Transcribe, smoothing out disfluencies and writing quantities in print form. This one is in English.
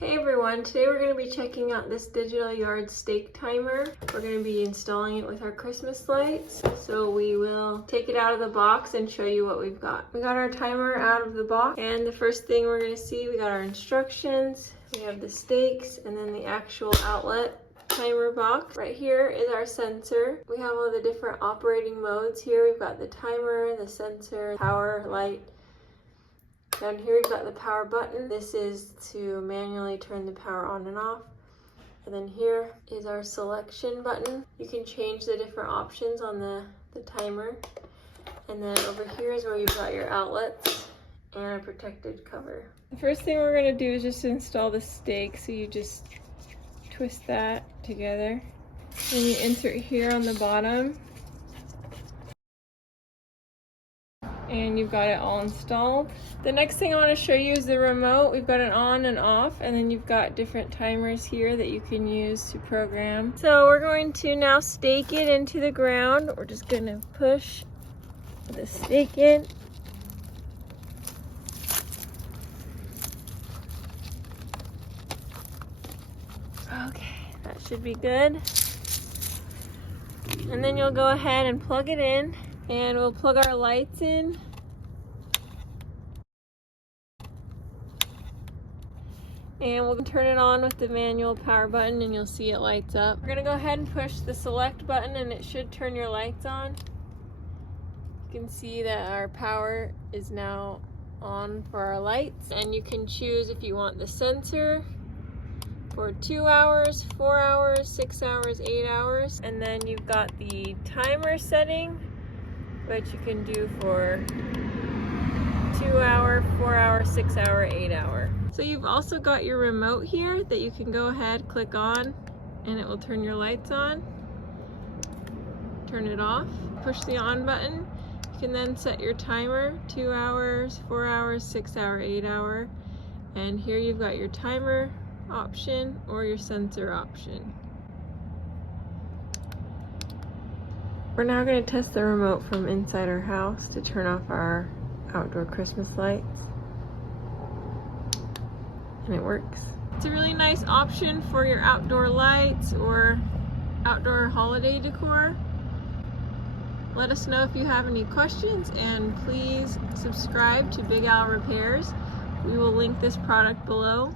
Hey everyone, today we're going to be checking out this digital yard stake timer. We're going to be installing it with our Christmas lights. So we will take it out of the box and show you what we've got. We got our timer out of the box, and the first thing we're going to see, we got our instructions, we have the stakes, and then the actual outlet timer box. Right here is our sensor. We have all the different operating modes here. We've got the timer, the sensor, power, light. Down here we've got the power button. This is to manually turn the power on and off. And then here is our selection button. You can change the different options on the timer. And then over here is where you've got your outlets and a protected cover. The first thing we're going to do is just install the stake. So you just twist that together. Then you insert here on the bottom. And you've got it all installed. The next thing I want to show you is the remote. We've got an on and off, and then you've got different timers here that you can use to program. So we're going to now stake it into the ground. We're just going to push the stake in. Okay, that should be good. And then you'll go ahead and plug it in. And we'll plug our lights in. And we'll turn it on with the manual power button and you'll see it lights up. We're gonna go ahead and push the select button and it should turn your lights on. You can see that our power is now on for our lights. And you can choose if you want the sensor for 2 hours, 4 hours, 6 hours, 8 hours. And then you've got the timer setting, which you can do for 2 hour, 4 hour, 6 hour, 8 hour. So you've also got your remote here that you can go ahead, click on, and it will turn your lights on. Turn it off, push the on button. You can then set your timer, 2 hours, 4 hours, 6 hour, 8 hour. And here you've got your timer option or your sensor option. We're now going to test the remote from inside our house to turn off our outdoor Christmas lights. And it works. It's a really nice option for your outdoor lights or outdoor holiday decor. Let us know if you have any questions, and please subscribe to Big Al Repairs. We will link this product below.